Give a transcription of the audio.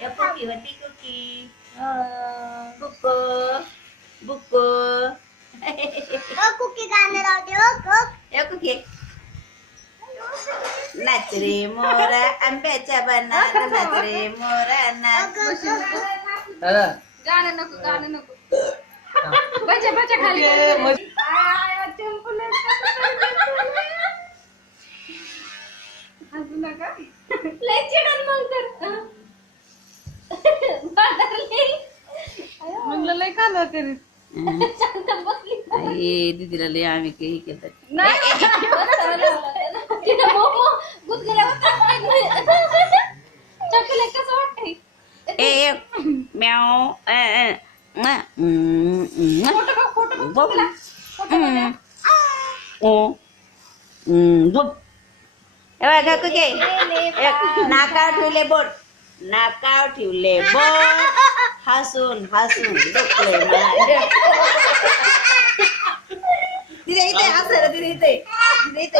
cookie होती cookie बुको बुको कुकी गाणं लावते हो कुकी नाच रे मोरा आंब्याच्या बनात नाच रे मोरा नाच गाणं नको बचा बचा खाली हसू नका लय चिडन मग तर म्हणलं लय खाल्लं तरी शांत बसली आई दीदीला लय आम्ही काही केलं चॉकलेट कसं वाटतंय ए म्याव नाकाव ठेवले बोट नाकाव ठेवले बोट हसून हसून दुखले मला तिथे इथे असं तिथे इथे